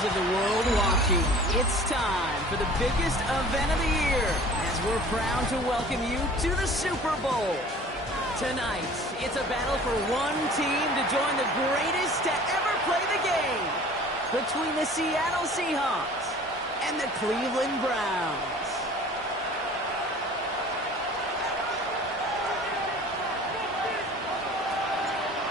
Of the world watching, it's time for the biggest event of the year as we're proud to welcome you to the Super Bowl. Tonight, it's a battle for one team to join the greatest to ever play the game between the Seattle Seahawks and the Cleveland Browns.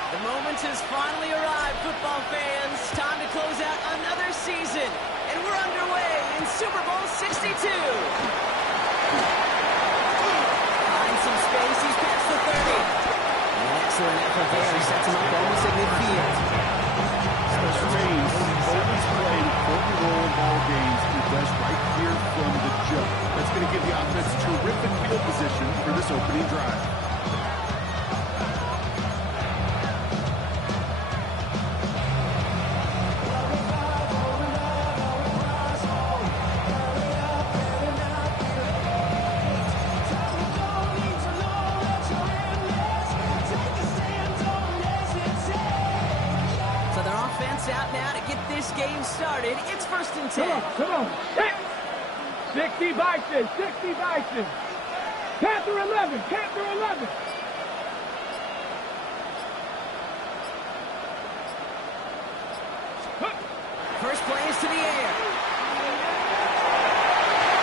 The moment has finally arrived, football fans. Time to close out another season. And we're underway in Super Bowl 62. Finds some space. He's past the 30. An excellent effort there. He sets him up almost at midfield. Special teams always play an important role in ball games. It does right here from the jump. That's going to give the offense terrific field position for this opening drive. Out now to get this game started. It's 1st and 10. Come on. 60 Bison. Panther 11. First play is to the air.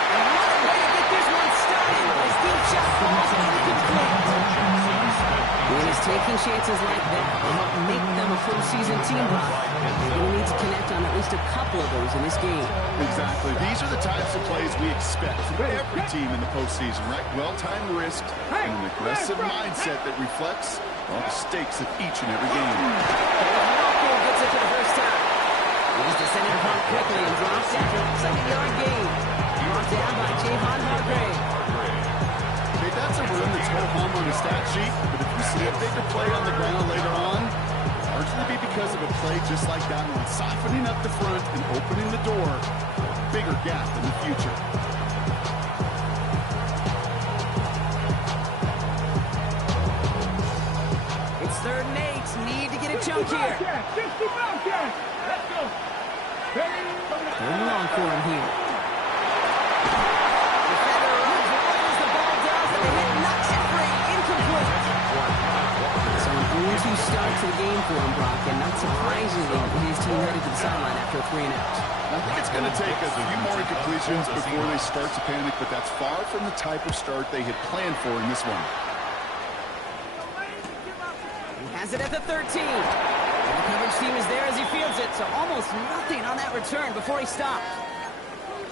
And what a way to get this one started. This deep shot falls incomplete. When he's taking chances like that, they help make them a postseason team, Brock. And he needs to connect on at least a couple of those in this game. Exactly. These are the types of plays we expect from every team in the postseason, right? Well-timed risk and an aggressive mindset that reflects all the stakes of each and every game. Walker gets it for the first time. He's descended upon quickly and drops after a 2nd-yard gain. Brought down by Javon Hargrave. That's a run that's no home on the stat sheet, but if you see a bigger play on the ground later on, largely be because of a play just like that one, softening up the front and opening the door for a bigger gap in the future. It's 3rd and 8. Need to get a chunk here. 60 Bobcats. Let's go. Going long for him here. Two starts to the game for him, Brock, and not surprisingly, his team headed to the sideline after a 3-and-out. I think it's going to take a few more incompletions before they start to panic, but that's far from the type of start they had planned for in this one. He has it at the 13. And the coverage team is there as he fields it, so almost nothing on that return before he stopped.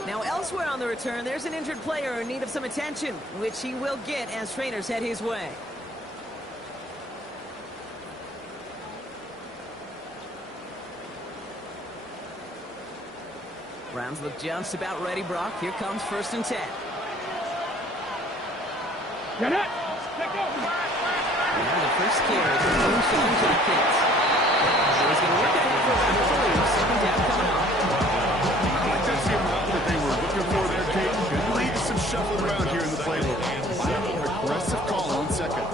Now, elsewhere on the return, there's an injured player in need of some attention, which he will get as trainers head his way. Browns look just about ready, Brock. Here comes 1st and 10. Get it! Now the first carry for Sean Jackets. He's going to work that for the 2nd down coming off. I like that amount that they were looking for there, Kate. Good lead to some shuffle around here in the playbook. Aggressive call on 2nd.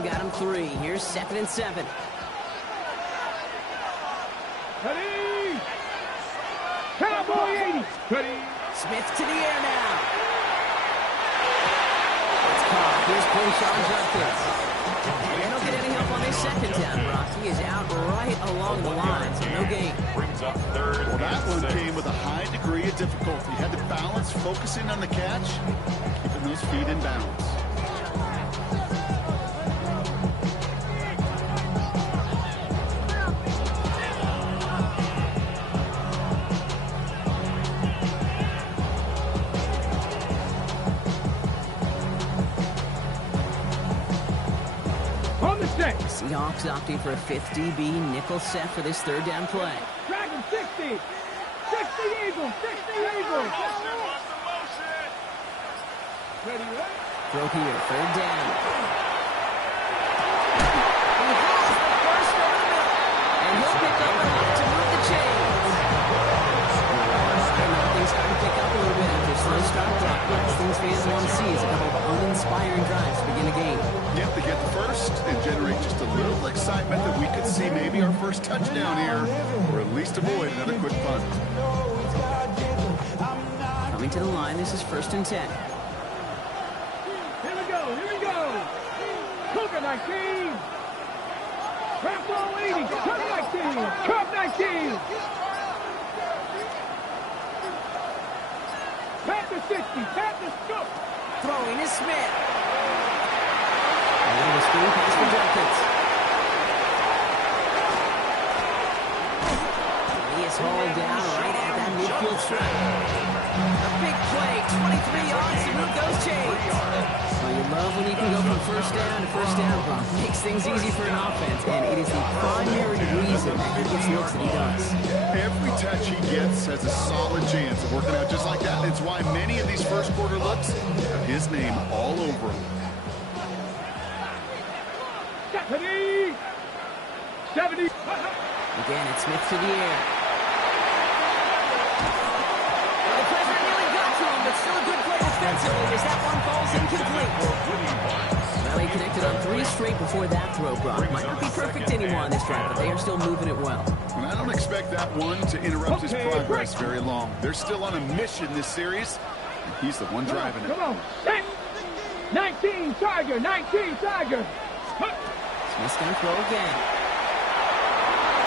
Got him 3. Here's 2nd and 7. Ready! Cowboy 80! Ready! Smith to the air now. It's caught. Here's Sean Jackets. They don't get any help on this 2nd down, Brock. He is out right along the line, so no gain. Well, that one came with a high degree of difficulty. You had to balance focusing on the catch, keeping those feet in bounds. set. Seahawks opting for a fifth DB nickel set for this third down play. Dragon 60. 60 Eagles. 60 Eagles. Ready, right? Throw here, third down. He has the first down, and he'll pick up enough to move the chains. And now things start to pick up a little bit after a slow start. Last things fans want to see is a couple of uninspiring drives to begin a game. Yep, they get the first and generate just a little excitement that we could see maybe our first touchdown here, or at least avoid another quick punt. Coming to the line, this is 1st and 10. Here we go. Cougar 19. Wrap ball 80. Cup 19. Cup 19. Panther 60. Panther scoop. Throwing is Smith. A little screen pass for Jenkins. He is hauled down right at that midfield strike. A big play, 23 yards to move those chains. Well, you love when you can go from first down to first down, Brock. Makes things easy for an offense, and it is the primary reason that he gets looks that he does. Every touch he gets has a solid chance of working out just like that. It's why many of these first quarter looks have his name all over them. 70. Again, it's Smith to the air. Well, the pressure nearly got to him, but still a good play defensively as that one falls incomplete. Well, he connected on 3 straight before that throw, Brock. Might not be perfect anymore on this drive, but they are still moving it well. And I don't expect that one to interrupt his progress very long. They're still on a mission this series, and he's the one driving it. Come on. 19 Tiger. 19 Tiger. Smith's going to throw again.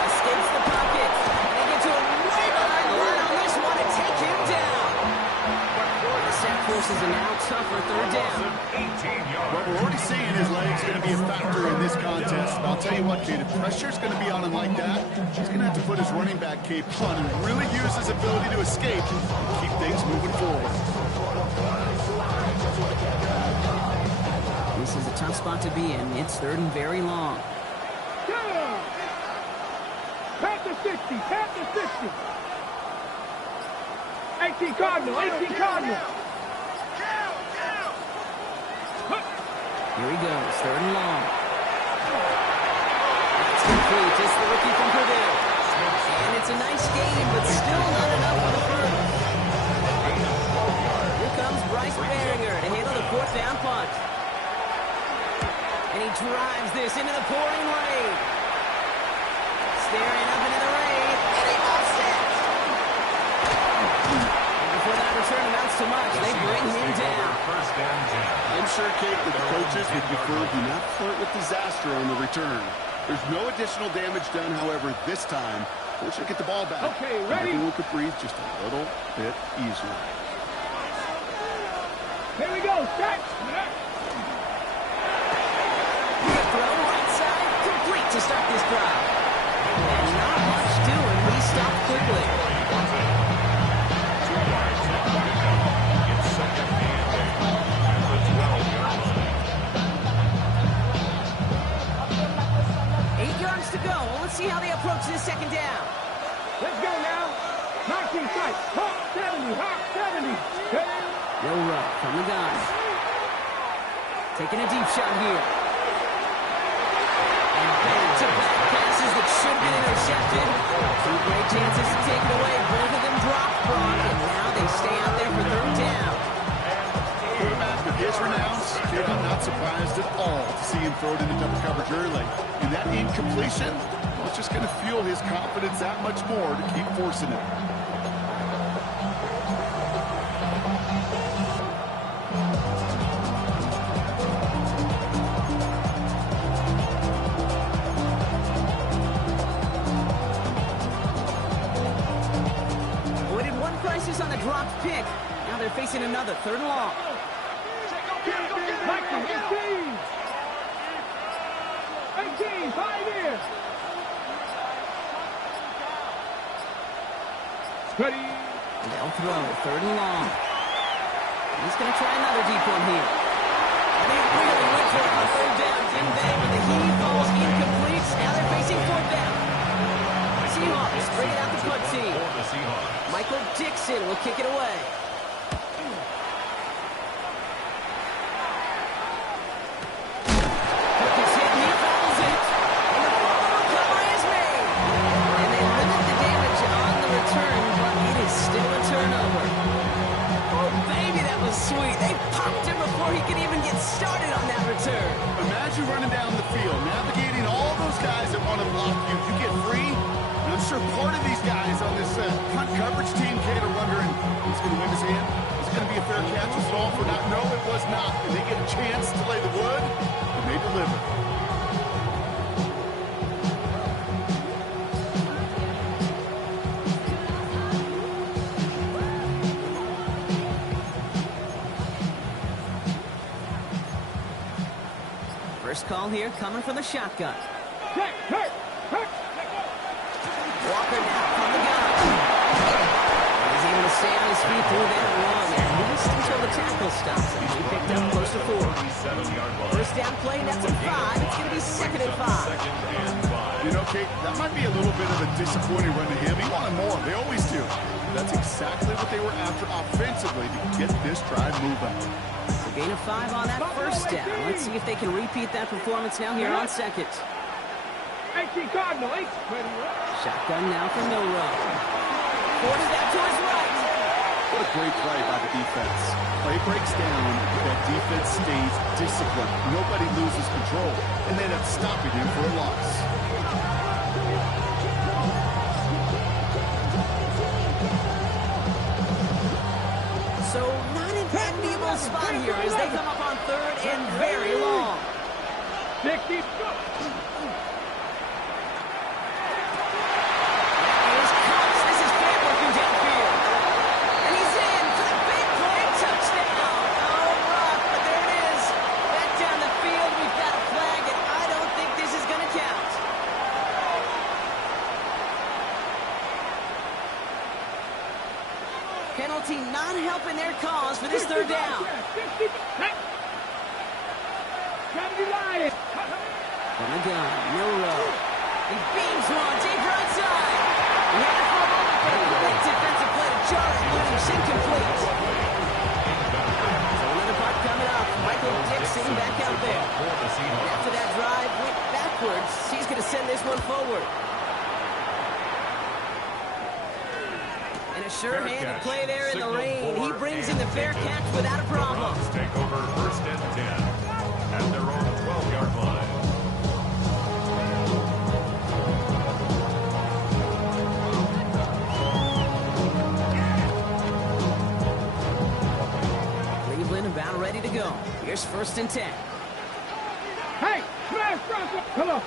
Escapes the pocket. And they get to him way behind the line on this one and take him down. The sack forces a now tougher third down. Well, we're already seeing his legs going to be a factor in this contest. I'll tell you what, kid, if pressure's going to be on him like that, he's going to have to put his running back cape on and really use his ability to escape and keep things moving forward. This is a tough spot to be in. It's third and very long. Panther 60. Panther 60. 18 Cardinal. 18 Cardinal. Here he goes, third and long. That's complete, just the rookie from Purdue. And it's a nice game, but still not enough for the first. Here comes Bryce Behringer to handle the 4th down punt. And he drives this into the pouring rain. Staring up into the rain, and he lost it. And before that return amounts to much, they bring him down. I'm sure, Kate, that the coaches would prefer do not flirt with disaster on the return. There's no additional damage done, however, this time. They should get the ball back. Okay, ready? Everyone could breathe just a little bit easier. Here we go. Set. Throw right side, complete to start this drive. And not much doing. We stop quickly. 8 yards to go. Well, let's see how they approach this second down. Let's go now. 19 sight. Hawk 70. Hawk 70. Will Rupp from the gun. Taking a deep shot here. And back-to-back passes that should have been intercepted. 2 great chances to take it away. Both of them dropped, Brock, and now they stay out there for third down. Quarterback with his renounce, kid, I'm not surprised at all to see him throw it into double coverage early. And that incompletion was just going to fuel his confidence that much more to keep forcing it. Avoided one crisis on the dropped pick. Now they're facing another, third and long. 18, 5 here. Ready. They'll throw, third and long. He's going to try another deep one here. And he really went for it on third down. Didn't bang, but he falls They popped him before he could even get started on that return. Imagine running down the field, navigating all those guys that want to block you. You get free. And I'm sure part of these guys on this punt coverage team, Kate, are wondering, he's going to win his hand? Is it going to be a fair catch? Was it all for not? No, it was not. And they get a chance to lay the wood, and they deliver. First call here coming from the shotgun. Walker now from the gun. He's able to stay on his feet through that run and missed until the tackle stops him. He picked up close to 4. First down play, that's a 5. It's going to be 2nd and 5. You know, Kate, that might be a little bit of a disappointing run to him. He wanted more. They always do. That's exactly what they were after offensively to get this drive moving. A gain of 5 on that first down. Let's see if they can repeat that performance now here on 2nd. Shotgun now for Milrow. Forced that to his right. What a great play by the defense. Play breaks down, that defense stays disciplined. Nobody loses control, and they end up stopping him for a loss. So not an enviable spot here as they come up on 3rd and very long. 60. Penalty not helping their cause for this 3rd down. From the gun, Milrow. He beams one, deep right side. He had it for a moment, but a great defensive play to jar it, leaving incomplete. So another part coming up. Michael Dixon back out there. And after that drive went backwards, he's going to send this one forward. And a sure-handed play there in the rain. He brings in the fair catch without a problem. Take over 1st and 10 at their own 12-yard line. Cleveland about ready to go. Here's 1st and 10. Hey, smash, come on.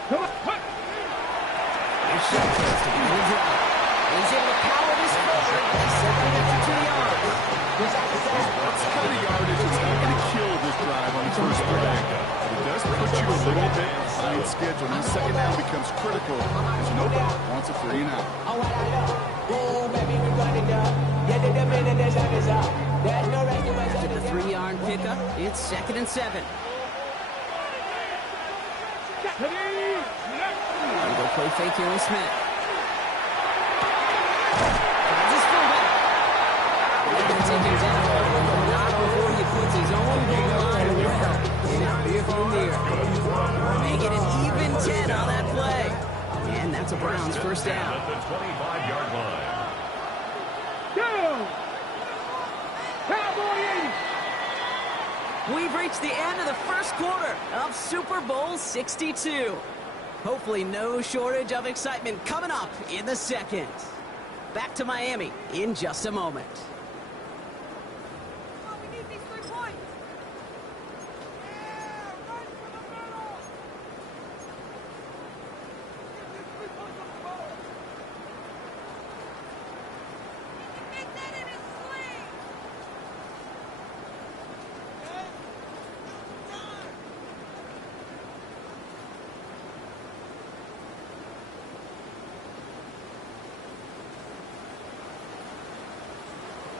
Here's Shotgun to begin the drive. He's able to power this forward. He's setting it for 2 yards. That's the kind of yardage that's not going to kill this drive on the first play. But it does put you a little bit behind schedule. And 2nd down becomes critical because nobody wants a 3 and out. After the 3-yard pickup, it's 2nd and 7. They go play fake here with Smith. Finds his fullback. They're going to take him down. Not before he puts his own goal line around. In our rearview mirror. Make it an even 10 on that play. And that's a Browns 1st down. At the 25-yard line. We've reached the end of the 1st quarter of Super Bowl 62. Hopefully no shortage of excitement coming up in the 2nd. Back to Miami in just a moment.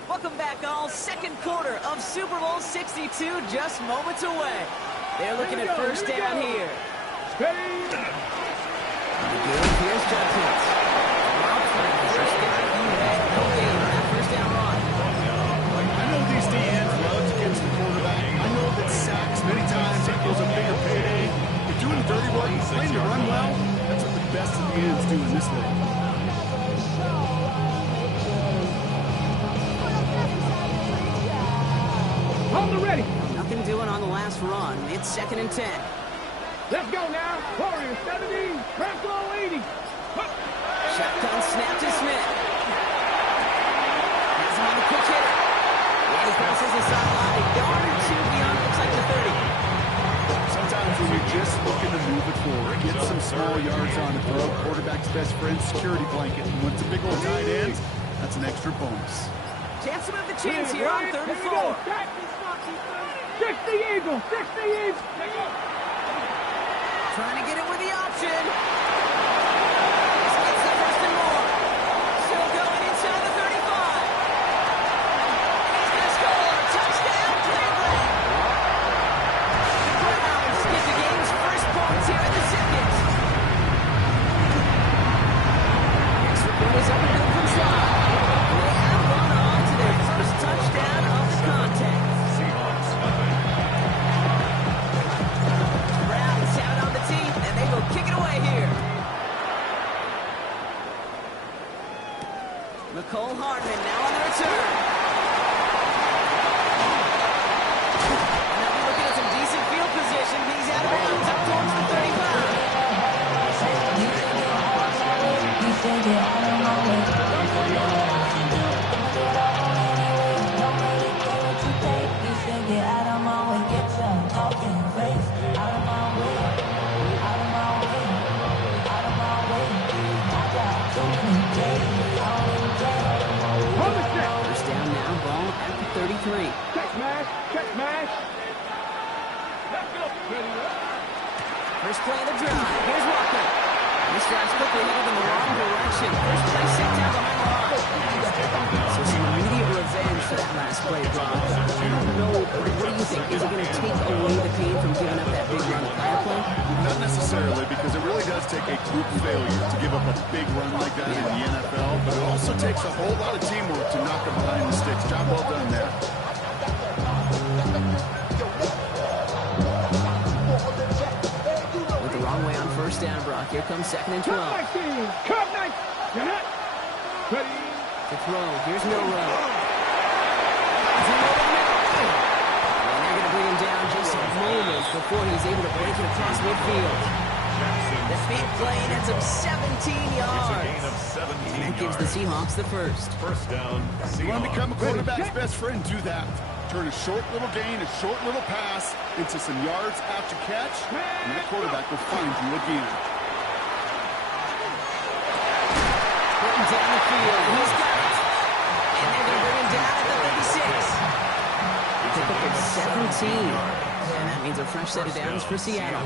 Welcome back, all. 2nd quarter of Super Bowl 62, just moments away. They're looking at 1st down here. Here's Judkins. First down, he had no gain on that 1st down run. I know these DNs love to get to the quarterback. I know that sacks many times equals a bigger payday. But doing the dirty work, playing to run well, that's what the best of the ends do in this league. on the ready. Nothing doing on the last run. It's 2nd and 10. Let's go now. Warriors 70, Bronco 80. Shotgun snap to Smith. Has him on the quick hitter. He crosses the sideline. A yard or two beyond, looks like the 30. Sometimes when you're just looking to move it forward, get some small yards on it, throw quarterback's best friend, security blanket. And when it's a big old tight end, that's an extra bonus. Chance to move the chains here on 3rd and 4. 60 Eagles, 60 Eagles. Trying to get it with the option. This gets the 1st and more. Still going inside the 35. He's going to score. Touchdown, Cleveland. The Browns get the game's first points here in the 2nd. Extra point is up and good from slide. They have run on to their first touchdown of the contest. Seahawks, nothing. Browns have it on the team, and they will kick it away here. Nicole Hardman now on the return. And they'll be looking at some decent field position. He's out of bounds up towards the 35. On the set. First down now, ball at the 33. Check smash, check smash. Let's go. First play of the drive. Here's Walker. This drive's quickly headed in the wrong direction. First play set down behind the line. So some immediate revenge for that last play, Brock. I don't know. What do you think? Is it going to take away the pain from giving up that big run of power play? Not necessarily, because it really does take a group failure to give up a big run like that in the NFL, but it also takes a whole lot of teamwork to knock it behind the sticks. Job well done there. With the wrong way on first down, Brock. Here comes 2nd and 12. Cut 19. You're not. Ready. To throw. Here's Milrow. And they're going to bring him down just moments before he's able to break it across midfield. The big play nets him 17 yards. It's a gain of 17 And that gives the Seahawks the first. First down, You want to become a Seahawks. quarterback's best friend, do that. Turn a short little gain, a short little pass into some yards after catch, and that quarterback will find you again. Putting down the field. He's got it. And they're going to bring him down at the 36. Pick up at 17. And that means a fresh set of downs for Seattle.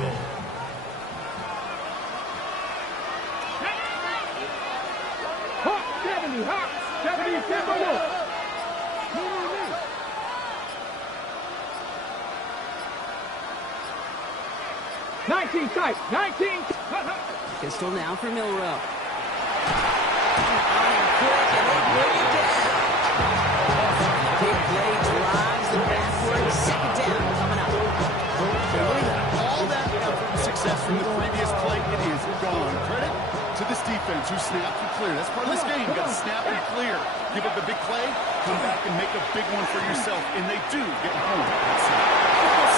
Hawk 70, Hawk 70, Timberwolves. 19 tight, 19. Pistol now for Milrow. Quick, and they bring it down. Big play drives the backward. 2nd down coming up. All that effort and success from the previous play, it is gone. Credit to this defense who snapped and clear. That's part of this game. You got to snap and clear. Give up a big play, come back and make a big one for yourself. And they do get home.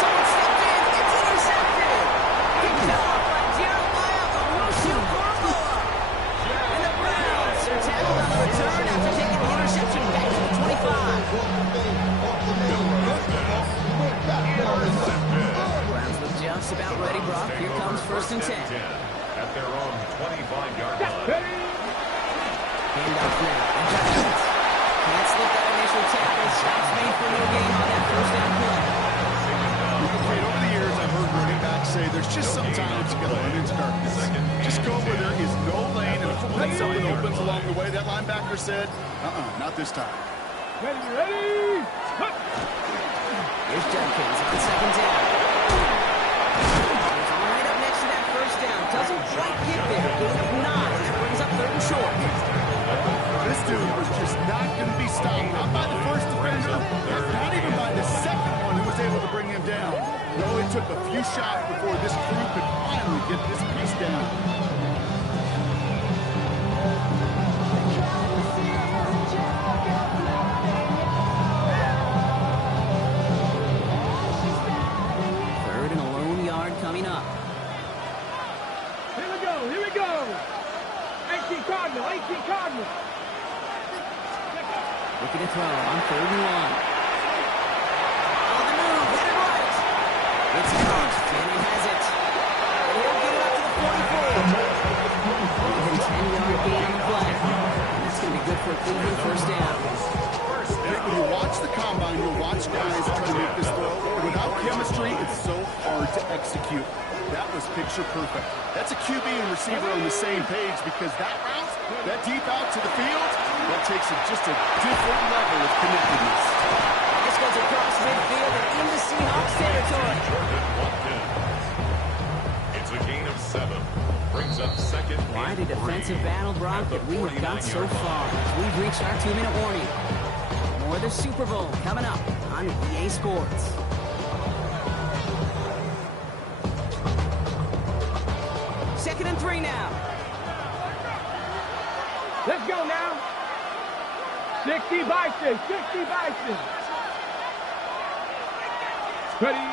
Someone stepped in. It's intercepted. Picked off by Jeremiah Owusu-Koramoah. And the Browns are tackled on the return after taking the interception back to the 25. Browns look just about ready, Brock. Here comes 1st and 10. At their own 25-yard line. Hand off now. Adjustments. Can't slip that initial tackle. Stops made for no gain on that first down play. Okay, over the years, I've heard running backs say there's just sometimes you got to run into darkness. Just go where there is no lane, and if something opens along the way, that linebacker said, not this time. Ready, ready. Here's Judkins on 2nd down. He's right up next to that first down. Doesn't quite get there. Gain of 9. That brings up 3rd and short. This dude was just not going to be stopped. Not by the first defender, not even by the second one who was able to bring him down. No, it took a few shots before this crew could finally get this piece down. 18 Cardinal, 18 Cardinal. Looking to throw on 3rd and 1. On the move, headed right. It's caught, and he has it. And he'll get it up to the 44. Even 10-yard gain on the play. That's going to be good for a Cleveland first down. When you watch the combine, you'll watch guys try to make this throw. Without chemistry, it's so hard to execute. That was picture perfect. That's a QB and receiver on the same page because that route, that deep out to the field, that takes it just a different level of connectedness. This goes across midfield and into Seahawks territory. It's a gain of 7. Brings up second. Quite a defensive battle, Brock, that we have got so far. We've reached our 2-minute warning. More of the Super Bowl coming up on EA Sports. Second and 3 now. Let's go now. 60 Bison, 60 Bison. Ready.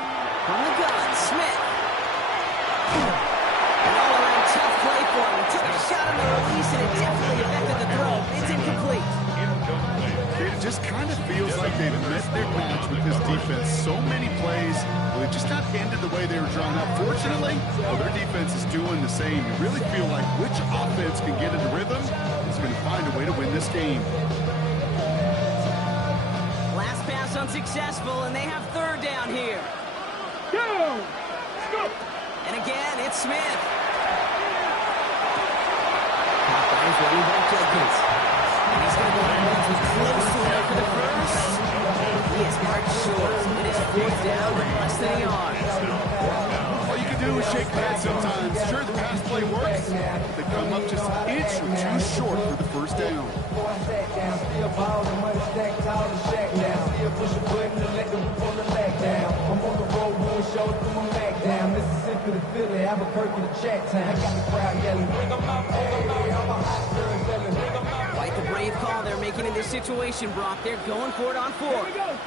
From the gun, Smith. An all-around tough play for him. Took a shot on the release, and it definitely affected the throw. It's incomplete. It just kind of feels like they've missed their match with this defense. So many plays, well, it just not ended the way they were drawn up. Fortunately, well, their defense is doing the same. You really feel like which offense can get into rhythm is going to find a way to win this game. Last pass unsuccessful, and they have 3rd down here. Go. And again, it's Smith. Popeye's running back Jenkins. And he's going to go ahead and be close to enough for the first. He is marked short. It is 4th down with less than a yard. All you can do is shake your head sometimes. Sure, the pass play works. They come up just an inch or two short for the first down. Quite the brave call they're making in this situation, Brock. They're going for it on 4. Here we go.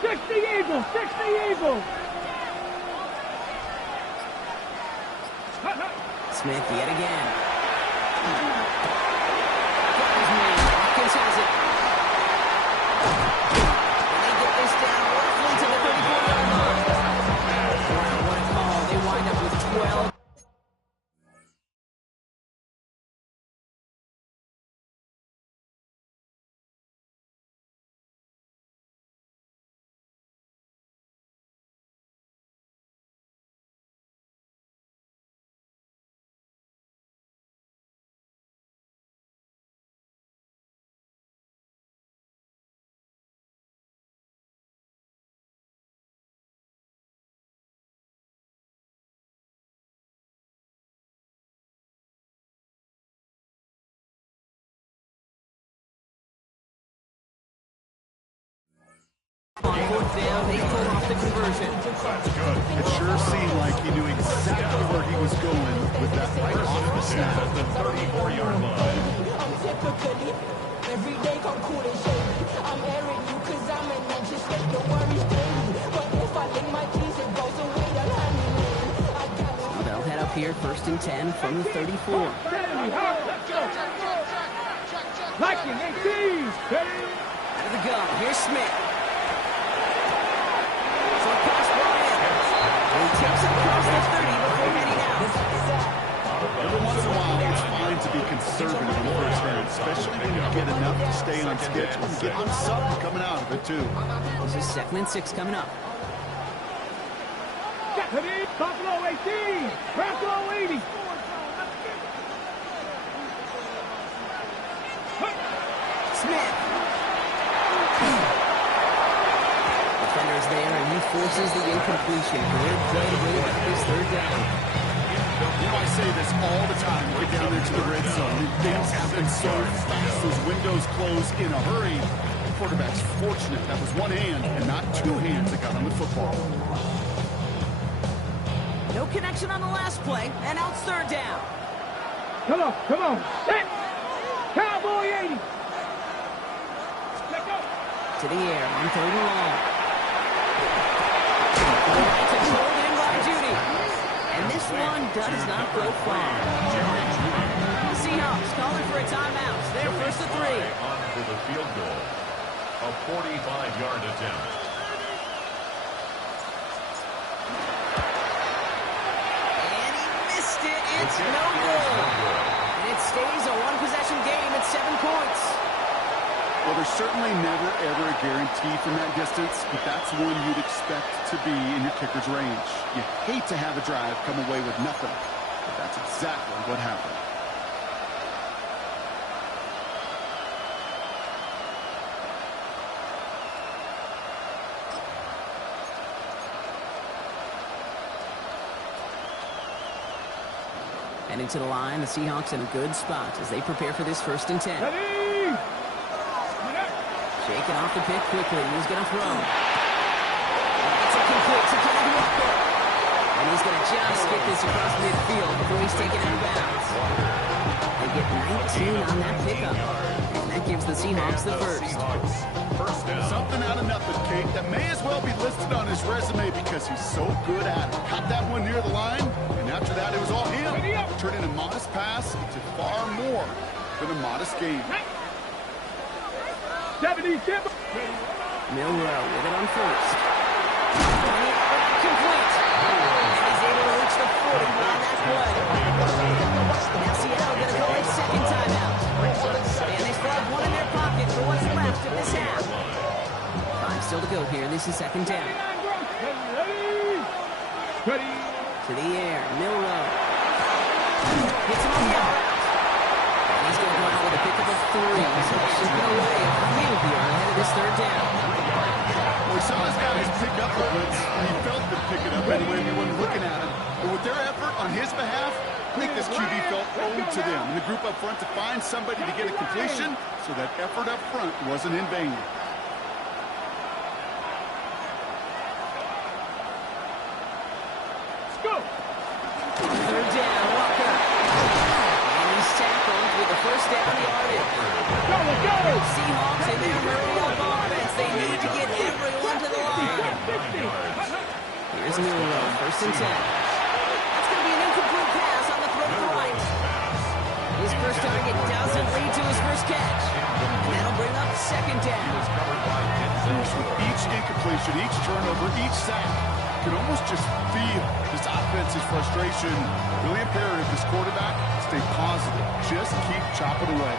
60 Eagles, 60 Eagles. Smith yet again. Hopkins has it. And they get this down roughly to the 34-yard line. Wow, what a call. They wind up with 12. On 4th down, they pull off the conversion. It sure seemed like he knew exactly where he was going with that right off the snap. At the 34-yard line. I'm typically every day come cool and shady. I'm airing you cause I'm an anxious state, the worries daily. But if I link my keys, it goes away, then I got Well, they'll head up here 1st and 10 from the 34. Let's go. Liking 18. Ready. Out of the gun, here's Smith. Short pass, Bryant. And he takes it across the 30 before heading out. Every once in a while, it's fine to be conservative on first down, especially when you get enough to stay on schedule and get them something coming out of it, too. This is 2nd and 6 coming up. Ready. Buffalo 18. Buffalo 80. Smith. Defender's there, and he forces the incompletion. Good play to bring up this 3rd down. You know, I say this all the time. Get down there to the red zone. Things happen so fast. Those windows close in a hurry. The quarterback's fortunate. That was one hand and not two hands that got on the football. No connection on the last play, and now it's 3rd down. Come on, come on. Set. Cowboy 80. Let go. To the air on 3rd and long. It's a pulled in by Judy. And this one does not go far. Seahawks calling for a timeout. They're first to 3. On for the field goal. A 45-yard attempt. And he missed it. It's no good. And it stays a one-possession game at 7 points. Well, there's certainly never, ever a guarantee from that distance, but that's one you'd expect to be in your kicker's range. You hate to have a drive come away with nothing, but that's exactly what happened. And into the line, the Seahawks in a good spot as they prepare for this 1st and 10. Ready? Shaking off the pick quickly. He's going to throw. It's incomplete to Kennedy Walker. And he's going to just get this across midfield before he's taken out of bounds. They get 19 on that pickup. And that gives the Seahawks the first. Something out of nothing, Kate. That may as well be listed on his resume because he's so good at it. Caught that one near the line, and after that it was all him. Turning a modest pass into far more than a modest game. 77. Milrow with it on first. Complete. And he's able to reach the 40 on that play. Now Seattle going to go a second timeout. And they still have one in their pocket for what's left of this half. 5 still to go here. This is 2nd down. Ready? To the air. Milrow. Hits him on the out. And he's going to go out with a pickup of 3. So shipping away a few here ahead of this 3rd down. Well, we saw his guys pick up the blitz, and he felt them pick it up anyway if he wasn't looking at him. But with their effort on his behalf, I think this QB felt owed to them and the group up front to find somebody to get a completion, so that effort up front wasn't in vain. Let's go. 3rd down, Walker. And he's tackled with the 1st down yardage. Go. Seahawks in their hurry-up offense. They need to get everyone to the line. Here's Milrow, 1st and 10. That's going to be an incomplete pass on the throw to the right. His first target doesn't lead to his first catch. And that'll bring up 2nd down. With each incompletion, each turnover, each sack, you can almost just feel this offense's frustration. Really imperative this quarterback stay positive. Just keep chopping away.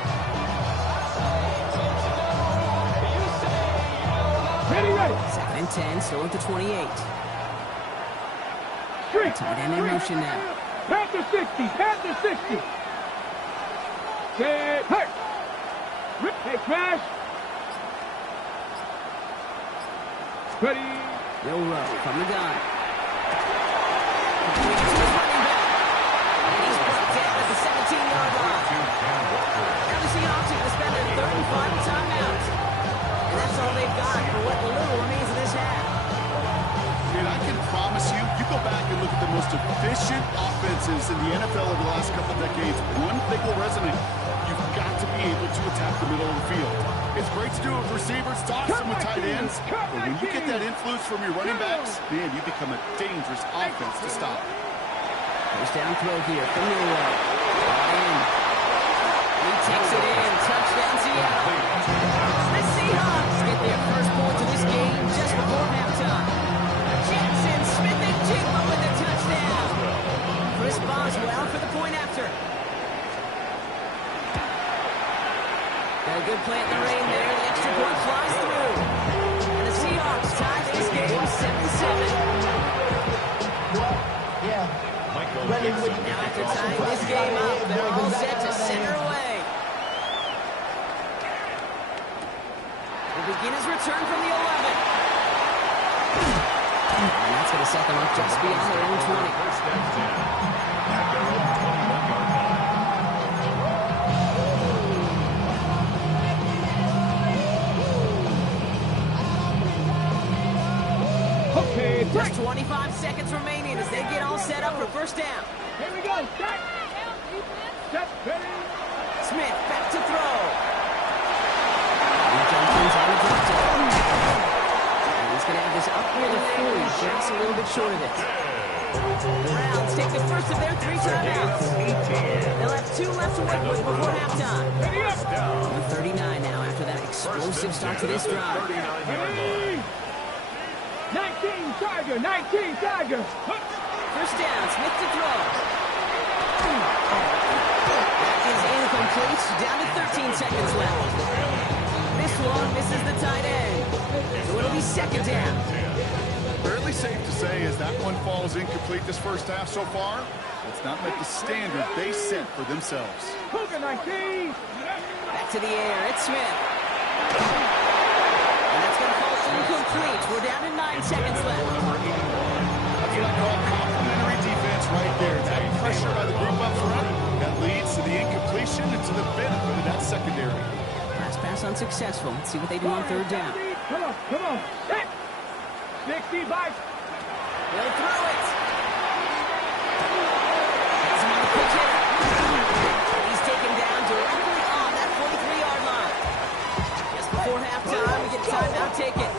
Ready. 2nd and 10, still at the 28. Straight. Tight end in motion now. Panther 60. Panther 60. Set. Hey. Hey, smash. Ready. Milrow from the gun. Completes to his running back. And he's brought down at the 17-yard line. Now the Seahawks are going to spend their 3rd and final timeout. And that's all they've got for what little remains of this half. And I can promise you, you go back and look at the most efficient offenses in the NFL over the last couple decades, one thing will resonate. You've got to be able to attack the middle of the field. It's great to do it with receivers, toss them with tight ends, but when you get that influence from your running backs, man, you become a dangerous offense to stop. First down throw here from Milrow. He takes it in. Touchdown Seattle. The Seahawks get their first points of this game just before halftime. Jackson Smith and Jigba with the touchdown. Chris Boswell for the point after. Got a good play in the rain there. The extra point flies through. And the Seahawks tie this game 7-7. Now after tying this game up, they're all set to center away. Will begin his return from the 11. And that's going to set them up just beyond their own 20. First and 10 at their own 21-yard line. Okay, Just 25 seconds remaining as they get all set up for first down. Here we go. Set. Set. Ready. Smith back to throw. He jumps on the drop down. And he's going to have this up near the 40, just a little bit short of it. The Browns take the first of their 3 timeouts. They'll have 2 left to work with before halftime. Number 39 now after that explosive start to this drive. 19 Tiger, 19 Tiger. First down, Smith to throw. That is incomplete. Down to 13 seconds left. This one misses the tight end. So it'll be second down. Fairly safe to say as that one falls incomplete this first half so far, it's not met the standard they set for themselves. Cougar 19. Back to the air, it's Smith. And that's going to fall incomplete. We're down to 9 seconds left. That's what I call complimentary defense right there. That pressure by the group up front, that leads to the incompletion and to the benefit of that secondary. Last pass unsuccessful. Let's see what they do on third down. Come on, come on. 60 by. They'll throw it. Has him on the quick hit. He's taken down directly on that 43-yard line. Just before halftime, we get a timeout ticket.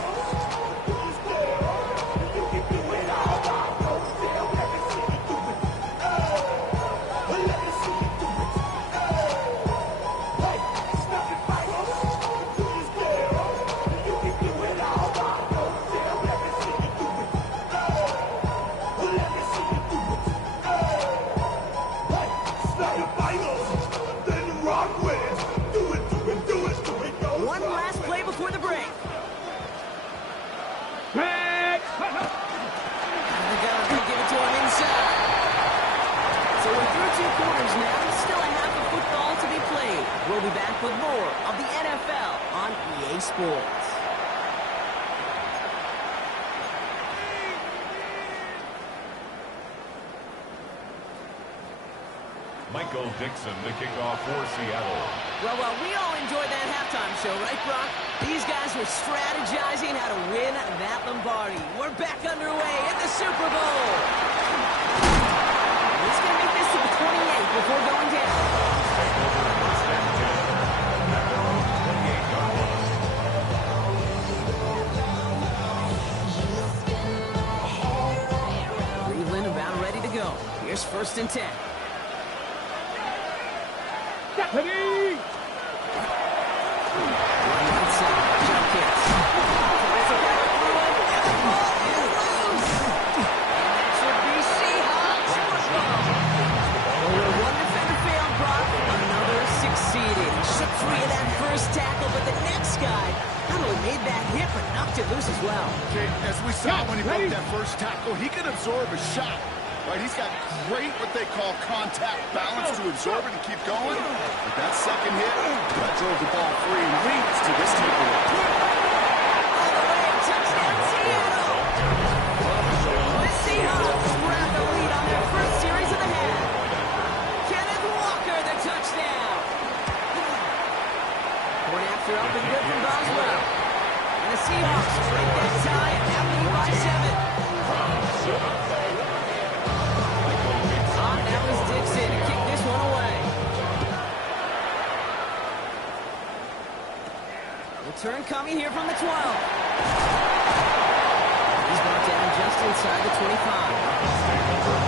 One last play before the break. Back. They're going to give it to him inside. So we're through 2 quarters now. Still a half of football to be played. We'll be back with more of the NFL on EA Sports. Michael Dixon to kick off for Seattle. Well, we all enjoyed that halftime show, right, Brock? These guys were strategizing how to win that Lombardi. We're back underway at the Super Bowl. He's going to make this to the 28 before going down. Cleveland about ready to go. Here's 1st and 10. Stephanie. Free of that first tackle, but the next guy not only made that hit, but knocked it loose as well. Okay, as we saw when he broke that first tackle, he can absorb a shot. Right, he's got great what they call contact balance to absorb it and keep going. But that second hit, that drove the ball free and leads to this takeaway. Touchdown, Seattle! The Seahawks grab the lead on their first series of the half. Kenneth Walker, the touchdown. Point after up and good from Boswell. And the Seahawks break that tie and now lead by 7. That was Dixon to kick this one away. Return coming here from the 12. He's brought down just inside the 25.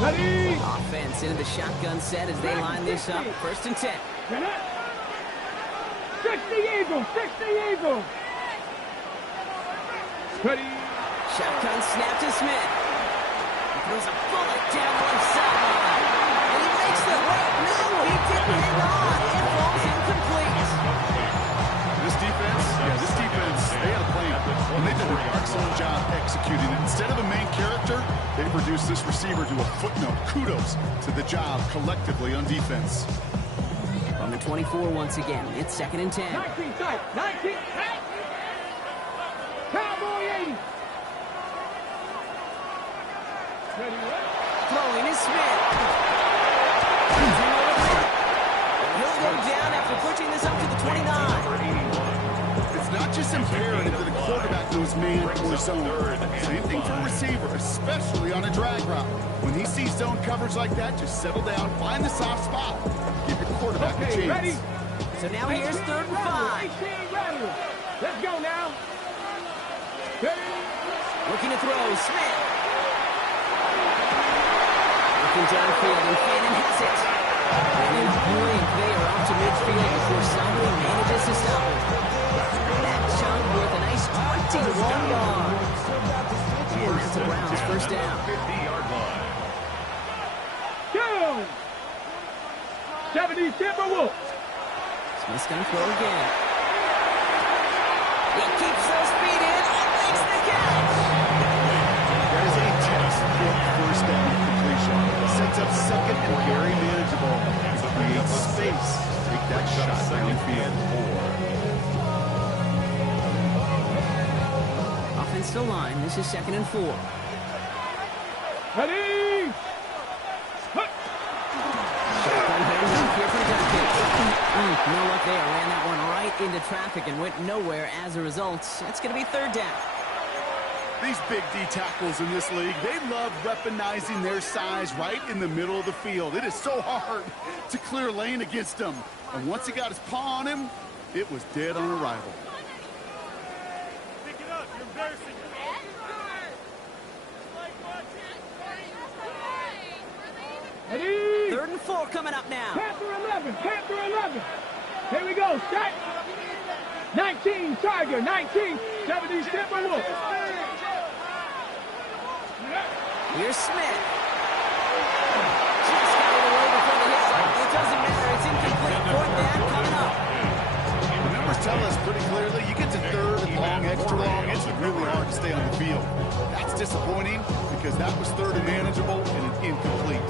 Ready. Offense into the shotgun set as they line this up. 1st and 10. 60 Eagles, 60 Eagles. Ready. Shotgun snap to Smith. He throws a bullet down the left sideline. And he makes the wait. No, he didn't hang on. It falls incomplete. This defense, they had a plan. And they did an excellent job executing it. Instead of a main character, they reduced this receiver to a footnote. Kudos to the job collectively on defense. From the 24 once again, it's 2nd and 10. 19 tight, 19 tight. Cowboy 80. Ready, Throwing is Smith. He'll go down after pushing this up to the 29. It's not just imperative that a quarterback knows man or zone. Same thing for a receiver, especially on a drag route. When he sees zone coverage like that, just settle down, find the soft spot, give your quarterback a chance. Ready? So now here's 3rd and 5. Let's go now. Ready? Looking to throw, Smith. Looking downfield, and Fannin has it. And in blink, they are off to midfield before someone manages to stop it. That chunk worth a nice 21 yards. And that's the Browns' first down. 50-yard line. Go! 70 Timberwolves. Smith's going to throw again. He keeps those feet in and makes the catch. That is a textbook first down completion. Sets up second and very manageable. Creates space. Take that shot downfield. Offensive line, this is 2nd and 4. Ready? Shotgun handoff here for Duncan. No luck there. Ran that one right into traffic and went nowhere as a result. It's going to be 3rd down. These big D tackles in this league, they love weaponizing their size right in the middle of the field. It is so hard to clear lane against them. And once he got his paw on him, it was dead on arrival. Pick it up. You're embarrassing. 3rd and 4 coming up now. Panther 11. Panther 11. Here we go. Set. 19 Tiger. 19. 70 Timberwolves. Here's Smith. Just got it away before the hit. It doesn't matter. It's incomplete. 4th down coming up. The numbers tell us pretty clearly, you get to 3rd and long, extra long, it's really hard to stay on the field. That's disappointing because that was 3rd and manageable and an incomplete.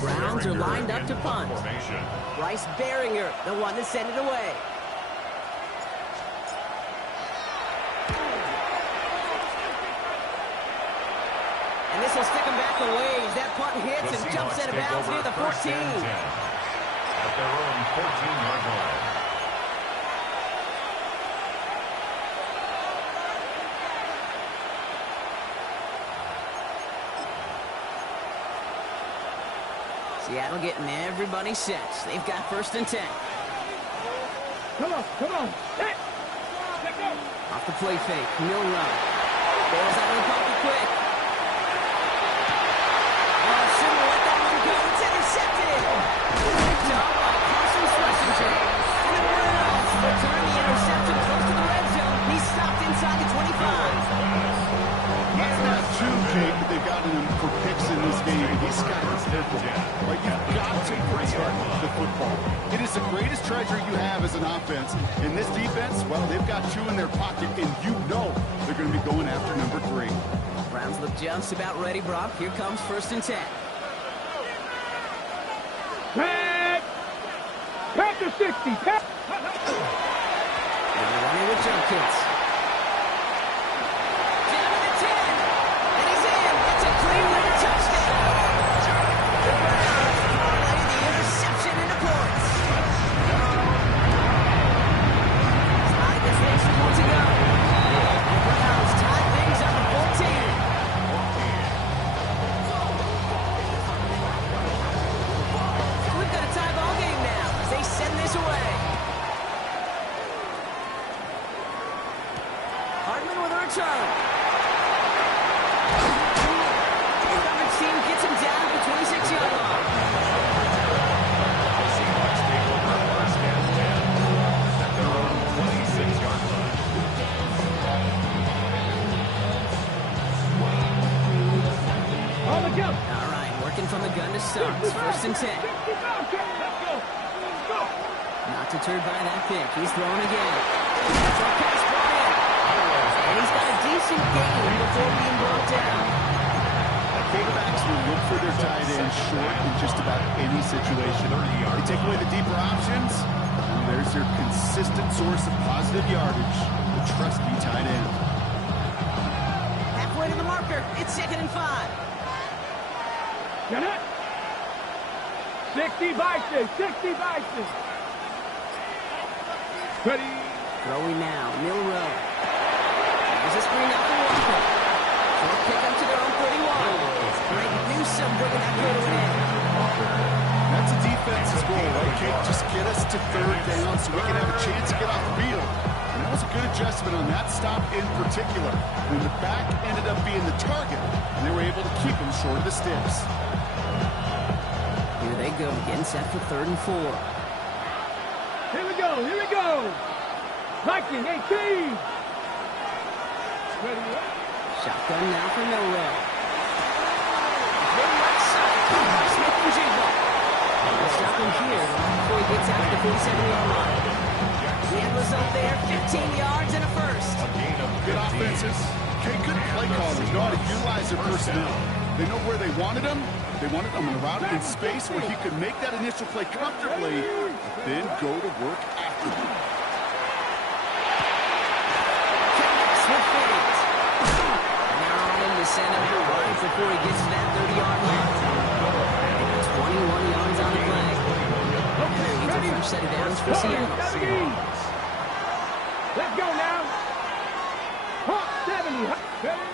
Browns are lined up to punt. Formation. Bryce Behringer, the one that sent it away. And this will stick him back a ways. That punt hits The and jumps Seahawks out of take bounds over near the 1st 14. and 10 at their own 14-yard line. Seattle getting everybody set. They've got 1st and 10. Come on. Come on. Set. Let go. Off the play fake. Mill run. Bails out of the pocket quick. Oh, shouldn't let that one go. It's intercepted. Picked up by Carson Schlesinger. And the Browns return the interception close to the red zone. He's stopped inside the 25. That's not true, Jake, but they've gotten him for picks in this game. He's got to be careful. Like, you've got to protect the football. It is the greatest treasure you have as an offense. In this defense, well, they've got 2 in their pocket, and you know they're going to be going after number 3. Browns look just about ready, Brock. Here comes 1st and 10. Pat. Panther 60. Pat. And they're running with Junkins. Down to the 10. And he's in. It's a clean-lit touchdown. The Browns parlay the interception into points. 5 gets more to go. The Browns tie things up at 14. We've got a tie ball game now as they send this away. Hardman with a return. The coverage team gets him down at the 26-yard line. The Seahawks take over 1st and 10 at their own 26-yard line. On the jump. All right, working from the gun to start. It's 1st and 10. Let's go. Let's go. Not deterred by that pick. He's throwing again. Short pass brought in. And he's got a decent gain before being brought down. Quarterbacks will look for their tight end short in just about any situation. They take away the deeper options, and there's their consistent source of positive yardage, the trusty tight end. Halfway to the marker. It's 2nd and 5. Get it. 60 by 6. 60 by 6. Ready. Throwing now, Milrow. There's a screen out for Walker. Short pick up to their own 31. Greg Newsome bringing that go to an end. That's a defense's goal, right, Kate? Just get us to third down so we can have a chance to get off the field. And that was a good adjustment on that stop in particular. When the back ended up being the target, and they were able to keep him short of the sticks. Here they go, getting set for 3rd and 4. Here we go. Here we go. Viking 18. Ready. Shotgun now for Milrow. Then left side, Smith and Jigba. We'll stop him here before he gets out to the 47-yard line. The end result there, 15 yards and a first. Good offenses. Okay, good play callers. Know how to utilize their personnel. They know where they wanted him. They wanted him on the route in space where he could make that initial play comfortably, then go to work after him. Smith fades. Now on to send him out right before he gets to that 30-yard line. 21 yards on the play. Needs a fresh set of downs for Seattle. Let's go now. Hawk 70. Ready.